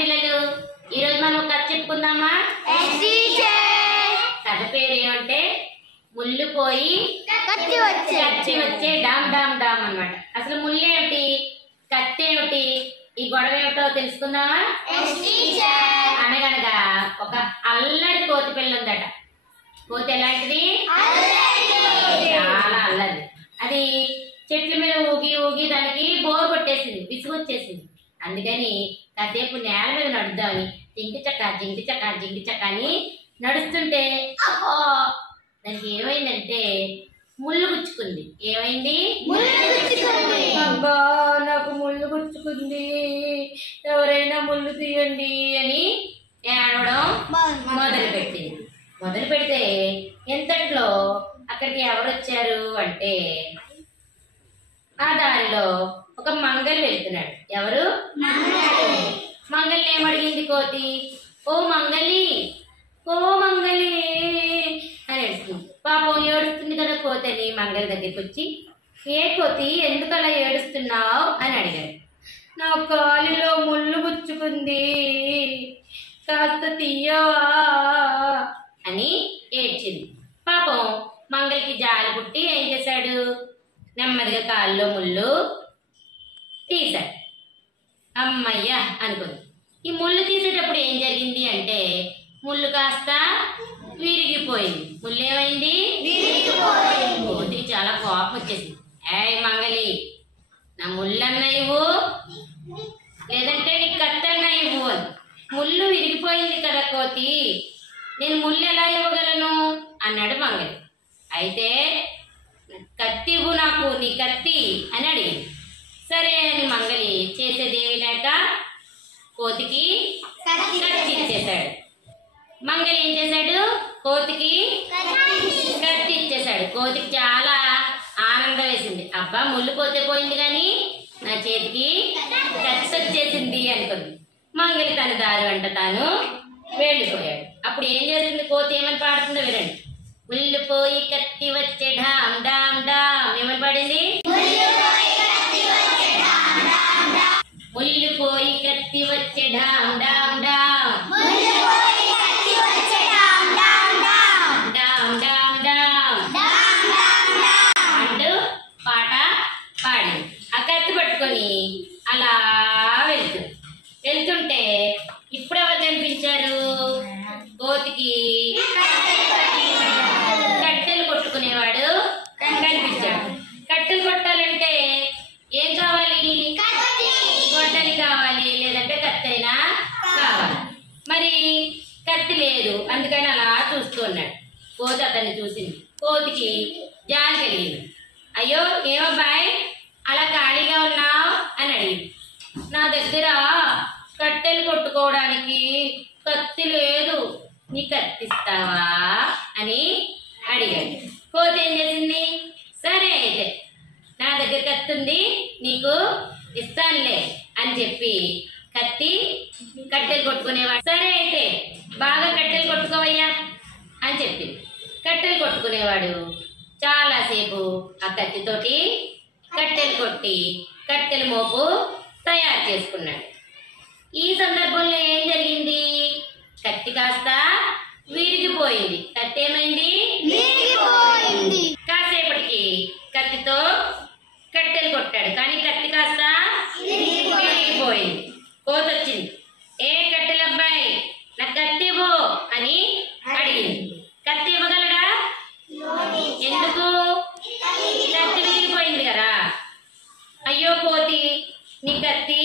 పిల్లలు, ఈ రోజు మనం కథ చెప్పుకుందామా? కథ పేరు ఏమంటే ముళ్ళు పోయి కత్తి వచ్చే డామ్ డామ్ డామ్ అన్నమాట. అసలు ముళ్ళు ఏమిటి, కత్తి ఏమిటి, ఈ గొడవ ఏమిటో తెలుసుకుందామా? అనగనగా ఒక అల్లరి కోతి పిల్ల ఉందట. కోతి ఎలాంటిది? చాలా అల్లరి. అది చెట్ల మీద ఊగి ఊగి దానికి బోర్ కొట్టేసింది, విసుగొచ్చేసింది. అందుకని కాసేపు నేల మీద నడుద్దామని జింకి చక్క అని నడుస్తుంటే దానికి ఏమైందంటే ముళ్ళు గుచ్చుకుంది. ఏమైంది? అబ్బా నాకు ముళ్ళు గుచ్చుకుంది, ఎవరైనా ముళ్ళు తీయండి అని ఏడవడం మొదలు పెడితే ఎంతట్లో అక్కడికి ఎవరు వచ్చారు అంటే ఆ దారిలో ఒక మంగలి వెళ్తున్నాడు. ఎవరు? మంగలి ఏమడిగింది కోతి? ఓ మంగలి అని ఏడుస్తుంది. పాపం ఏడుస్తుంది కదా కోతి అని మంగలి దగ్గరికి వచ్చి, ఏ కోతి ఎందుకు అలా ఏడుస్తున్నావు అని అడిగాడు. నా కాలిలో ముళ్ళు గుచ్చుకుంది, కాస్త తీయవా అని ఏడ్చింది. పాపం మంగలికి జాలి పుట్టి ఏం చేశాడు, నెమ్మదిగా కాళ్ళలో ముళ్ళు తీశాడు. అమ్మయ్య అనుకుంది. ఈ ముళ్ళు తీసేటప్పుడు ఏం జరిగింది అంటే ముళ్ళు కాస్త విరిగిపోయింది. ముళ్ళు ఏమైంది? కోతికి చాలా కోపం వచ్చేసింది. ఏయ్ మంగలి, నా ముళ్ళన్నా ఇవ్వు, లేదంటే నీ కత్తన్నా ఇవ్వు అని. ముళ్ళు విరిగిపోయింది కదా కోతి, నేను ముళ్ళు ఎలా ఇవ్వగలను అన్నాడు మంగలి. అయితే కత్తి ఇవ్వు నాకు, నీ కత్తి అని అడిగింది. సరే అని మంగలి చేసేదేమి లేక కోతికి కత్తి ఇచ్చేశాడు. మంగలి ఏం చేశాడు? కోతికి కత్తి ఇచ్చేశాడు. కోతికి చాలా ఆనందం వేసింది. అబ్బా ముళ్ళు పోతే పోయింది కానీ నా చేతికి కత్తి వచ్చేసింది అనుకుంది. మంగలి తన దారి వెంట తాను వెళ్ళిపోయాడు. అప్పుడు ఏం చేస్తుంది కోతి, ఏమని పాడుతుందో వినండి. ముళ్ళు పోయి కత్తి వచ్చే ఢామ్ డామ్ డామ్. ఏమని పాడింది? ముళ్ళు పోయి కత్తి వచ్చే ఢామ్ డామ్ డామ్ డామ్ డామ్ డామ్ అంటూ పాట పాడింది. ఆ కత్తి పట్టుకొని అలా వెళ్తుంటే ఇప్పుడు ఎవరు కనిపించారు? కోతికి కట్టెలు కొట్టుకునేవాడు కనిపించాడు. కట్టెలు కొట్టాలంటే ఏం కావాలి? గొడ్డలి కావాలి, లేదంటే కత్తి అయినా కావాలి. మరి కత్తి లేదు, అందుకని అలా చూస్తూ ఉన్నాడు. కోతి అతన్ని చూసింది. కోతికి జాలి కలిగింది. అయ్యో ఏమబ్బాయ్ అలా ఖాళీగా ఉన్నావు అని అడిగింది. నా దగ్గర కట్టెలు కొట్టుకోవడానికి కత్తి లేదు, నీ కత్తిస్తావా అని అడిగాడు. కోతి ఏం చేసింది? సరే అయితే నా దగ్గర కత్తి ఉంది, నీకు ఇస్తానులే అని చెప్పి కట్టెలు కొట్టుకునేవాడు. సరే అయితే బాగా కట్టెలు కొట్టుకోవయ్యా అని చెప్పింది. కట్టెలు కొట్టుకునేవాడు చాలాసేపు ఆ కత్తితోటి కట్టెలు కొట్టి కట్టెల మోపు తయారు చేసుకున్నాడు. ఈ సందర్భంలో ఏం జరిగింది? కత్తి కాస్త విరిగిపోయింది. కత్తి ఏమైంది? కాసేపటికి కత్తితో కట్టెలు కొట్టాడు, కానీ కత్తి కాస్త విరిగిపోయింది. కోతి వచ్చింది. ఏ కట్టెలు అబ్బాయి నా కత్తి ఇవ్వు అని అడిగింది. కత్తి ఇవ్వగలడా? ఎందుకు? కత్తి విరిగిపోయింది కదా. అయ్యో కోతి, నీ కత్తి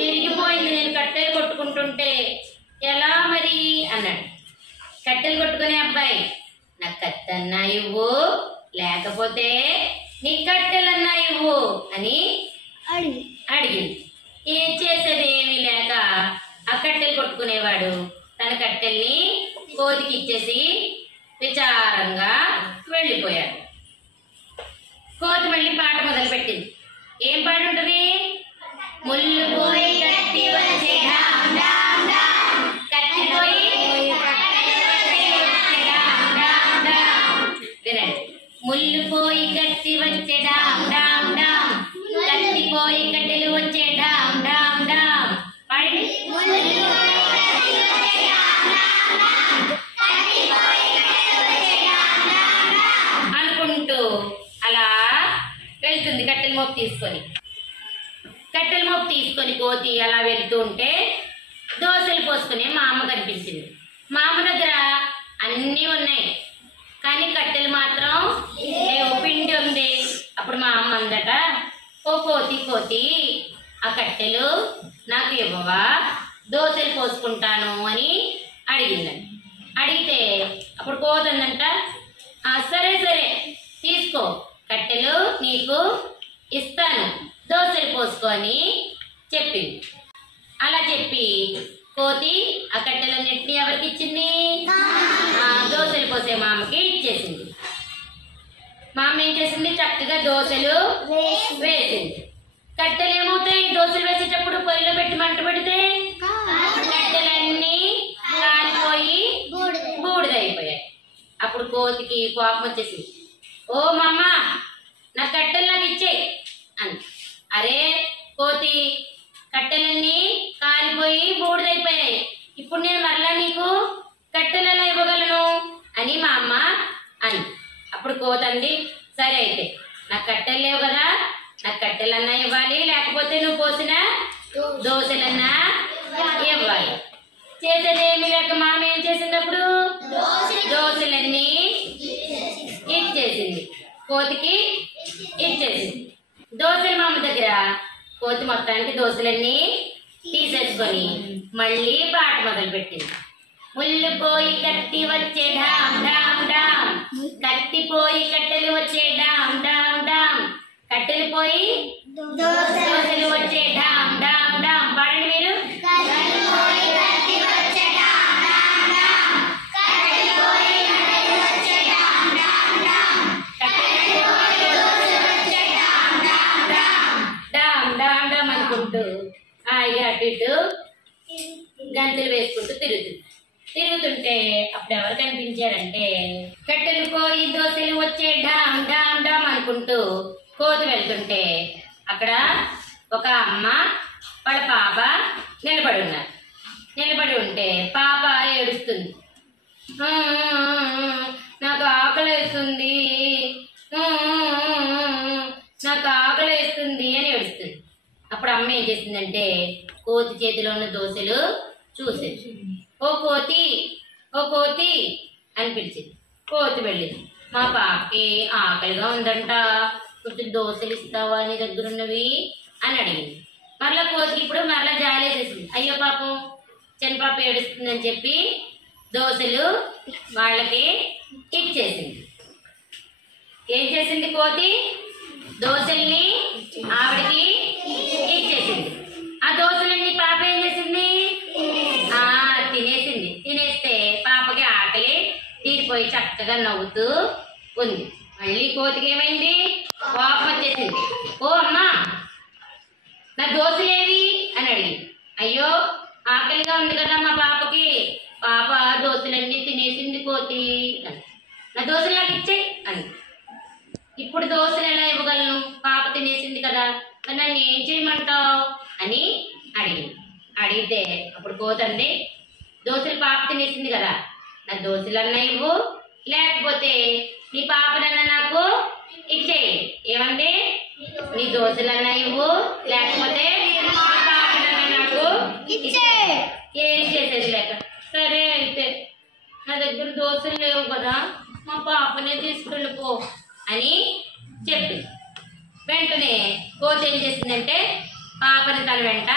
విరిగిపోయింది, నేను కట్టెలు కొట్టుకుంటుంటే ఎలా మరి అన్నాడు. కట్టెలు కొట్టుకునే అబ్బాయి నా కత్తి అన్నా ఇవ్వు, లేకపోతే నీ కట్టెలన్నా ఇవ్వు అని అడిగింది. ఏం చేసేది ఏమీ లేక ఆ కట్టెలు కొట్టుకునేవాడు తన కట్టెల్ని కోతికి ఇచ్చేసి విచారంగా వెళ్ళిపోయాడు. కోతి మళ్ళీ పాట మొదలు పెట్టింది. ఏం పాట ఉంటుంది? ముళ్ళు పోయి కత్తి వచ్చే ఢామ్ ఢామ్ ఢామ్, కత్తి పోయి వినండి. ముళ్ళు పోయి కత్తి వచ్చే ఢామ్ ఢామ్ ఢామ్, కత్తి పోయి కట్టెలు వచ్చే ఢామ్ ఢామ్ ఢామ్. పాడండి. వెళ్తుంది కట్టెల మోపు తీసుకొని. కట్టెల మోపు తీసుకొని కోతి అలా వెళ్తూ ఉంటే దోశలు పోసుకునే మా అమ్మ కనిపించింది. మా అమ్మ దగ్గర అన్నీ ఉన్నాయి, కానీ కట్టెలు మాత్రం లేవు, పిండి ఉంది. అప్పుడు మా అమ్మ అందట, ఓ కోతి కోతి, ఆ కట్టెలు నాకు ఇవ్వవా, దోశలు పోసుకుంటాను అని అడిగిందండి. అడిగితే అప్పుడు కోతి అందంట, సరే సరే తీసుకో, కట్టెలు నీకు ఇస్తాను, దోశలు పోసుకో అని చెప్పింది. అలా చెప్పి కోతి ఆ కట్టెలన్నింటినీ ఎవరికి ఇచ్చింది? దోశలు పోసే మా అమ్మకి ఇచ్చేసింది. మా అమ్మ ఏం చేసింది? చక్కగా దోశలు వేసింది. కట్టెలు ఏమవుతాయి? దోశలు వేసేటప్పుడు పొయ్యిలో పెట్టి మంట పెడితే కట్టెలన్నీ కాలిపోయి బూడిదైపోయాయి. అప్పుడు కోతికి కోపం వచ్చేసింది. ఓ మా అమ్మ, నా కట్టెలు నాకు ఇచ్చేయి అని. అరే కోతి, కట్టెలన్నీ కాలిపోయి బూడిదైపోయాయి, ఇప్పుడు నేను మరలా నీకు కట్టెలు ఎలా ఇవ్వగలను అని మా అమ్మ అని. అప్పుడు కోతండి, సరే అయితే నాకు కట్టెలు లేవు కదా, నాకు కట్టెలన్నా ఇవ్వాలి, లేకపోతే నువ్వు పోసిన దోశలన్నా ఇవ్వాలి. చేసేదేమి లేక మా అమ్మ ఏం చేసింది? అప్పుడు దోశలన్నీ ఇచ్చేసింది, కోతికి ఇచ్చేసింది. దోశలు మా అమ్మ దగ్గర కోతి మొత్తానికి దోశలన్నీ తీసేసుకొని మళ్ళీ పాట మొదలు పెట్టింది. ముళ్ళు పోయి కత్తి వచ్చే డామ్ డామ్ డామ్, కత్తి పోయి కట్టెలు వచ్చే డామ్ డామ్ డామ్, కట్టెలు పోయి దోశలు వచ్చే డామ్ డామ్ డామ్. పాడండి మీరు. అనుకుంటూ అటు ఇటు గంతులు వేసుకుంటూ తిరుగుతుంటే అప్పుడు ఎవరు కనిపించారంటే, కట్టెలు పోయి దోశలు వచ్చే డామ్ డామ్ డామ్ అనుకుంటూ కోతి వెళ్తుంటే అక్కడ ఒక అమ్మ వాళ్ళ పాప నిలబడి ఉన్నారు. నిలబడి ఉంటే పాప ఏడుస్తుంది, నాకు ఆకలి వేస్తుంది, నాకు ఆకలి వేస్తుంది అని ఏడుస్తుంది. అప్పుడు అమ్మ ఏం చేసిందంటే కోతి చేతిలో ఉన్న దోశలు చూసేది. ఓ కోతి, ఓ కోతి అని పిలిచింది. కోతి వెళ్ళింది. మా పాపకి ఆకలిగా ఉందంట, కొంచెం దోశలు ఇస్తావా నీ దగ్గర ఉన్నవి అని అడిగింది. మరలా కోతికి ఇప్పుడు మరలా జాలేసేసింది. అయ్యో పాపం చిన్నపాప ఏడుస్తుందని చెప్పి దోశలు వాళ్ళకి ఇచ్చేసింది. ఏం చేసింది కోతి? దోశల్ని ఆవిడకి ఇచ్చేసింది. ఆ దోశలన్నీ పాప ఏం చేసింది? తినేసింది. తినేస్తే పాపకి ఆకలి తీరిపోయి చక్కగా నవ్వుతూ ఉంది. మళ్ళీ కోతికి ఏమైంది? కోపం వచ్చేసింది. ఓ అమ్మా, నా దోశలేవి అని అడిగింది. అయ్యో ఆకలిగా ఉంది కదా మా పాపకి, పాప దోశలన్నీ తినేసింది కోతి అని. నా దోశలు నాకు ఇచ్చేయి అని. ఇప్పుడు దోశలు ఎలా ఇవ్వగలను, పాప తినేసింది కదా, నన్ను ఏం చేయమంటావు అని అడిగింది. అడిగితే అప్పుడు కోతండి, దోశలు పాప తినేసింది కదా, నా దోశలన్నా ఇవ్వు, లేకపోతే నీ పాపనన్నా నాకు ఇచ్చేయి. ఏమండి? నీ దోశలన్నా ఇవ్వు, లేకపోతే పాపనన్నా నాకు ఇచ్చేయి. ఏం చేసేది లేక, సరే అయితే నా దగ్గర దోశలు లేవు కదా, మా పాపనే తీసుకెళ్ళిపో అని చెప్పింది. వెంటనే కోతి ఏం చేసిందంటే పాపని తన వెంట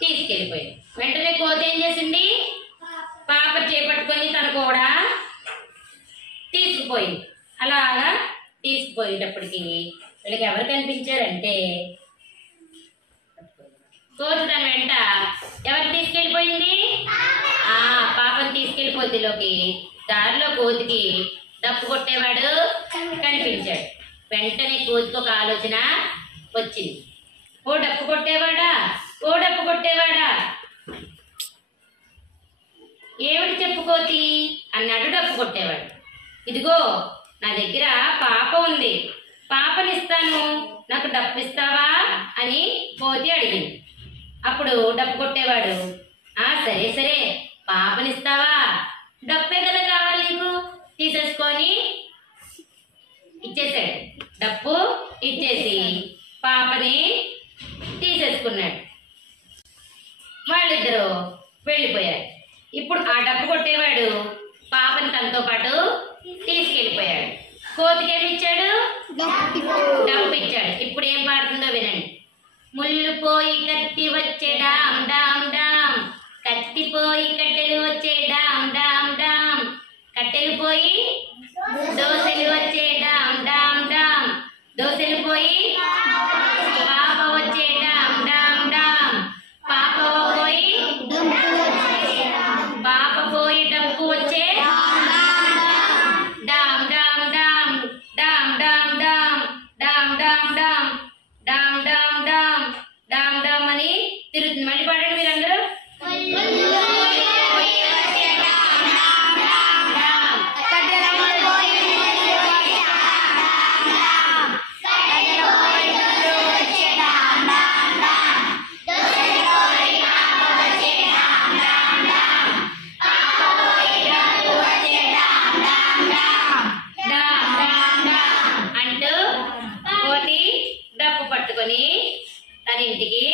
తీసుకెళ్ళిపోయింది. వెంటనే కోతి ఏం చేసింది? పాప చేపట్టుకొని తను కూడా తీసుకుపోయింది. అలాగా తీసుకుపోయేటప్పటికి వీళ్ళకి ఎవరు కనిపించారంటే, కోతి తన వెంట ఎవరు తీసుకెళ్ళిపోయింది? పాపని తీసుకెళ్ళిపోతేలోకి దారిలో కోతికి డప్పు కొట్టేవాడు కనిపించాడు. వెంటనే కోతికి ఒక ఆలోచన వచ్చింది. ఓ డప్పు కొట్టేవాడా, ఓ డప్పు కొట్టేవాడా, ఏమిటి చెప్పు కోతి అన్నాడు డప్పు కొట్టేవాడు. ఇదిగో నా దగ్గర పాప ఉంది, పాపనిస్తాను, నాకు డప్పు ఇస్తావా అని కోతి అడిగింది. అప్పుడు డప్పు కొట్టేవాడు, సరే సరే పాపనిస్తావా, డప్పే కదా కావాలి నీకు, తీసేసుకొని ఇచ్చేసాడు. డప్పు ఇచ్చేసి పాపని తీసేసుకున్నాడు. వాళ్ళిద్దరూ వెళ్ళిపోయారు. ఇప్పుడు ఆ డప్పు కొట్టేవాడు పాపని తనతో పాటు తీసుకెళ్ళిపోయాడు. కోతికి ఏమి ఇచ్చాడు? డప్పు ఇచ్చాడు. ఇప్పుడు ఏం పాడుతుందో వినండి. ముళ్ళు పోయి కత్తి వచ్చే డామ్ డామ్ డామ్, కత్తి పోయి కట్టెలు వచ్చే డామ్ డామ్ డామ్, కట్టెలు పోయి దోశలు వచ్చే డామ్ డామ్ డామ్, దోశలు పోయి పాప వచ్చే డామ్ డామ్ డామ్, పాప పోయి డప్పు వచ్చే డామ్ డామ్ డామ్, డామ్ డామ్ డామ్, డామ్ డామ్ డామ్, డామ్ డామ్ డామ్, డామ్ డామ్ అని తిరుగుతుంది. మళ్ళీ పాడండి మీరందరూ. అంటూ కోతి డప్పు పట్టుకొని తన ఇంటికి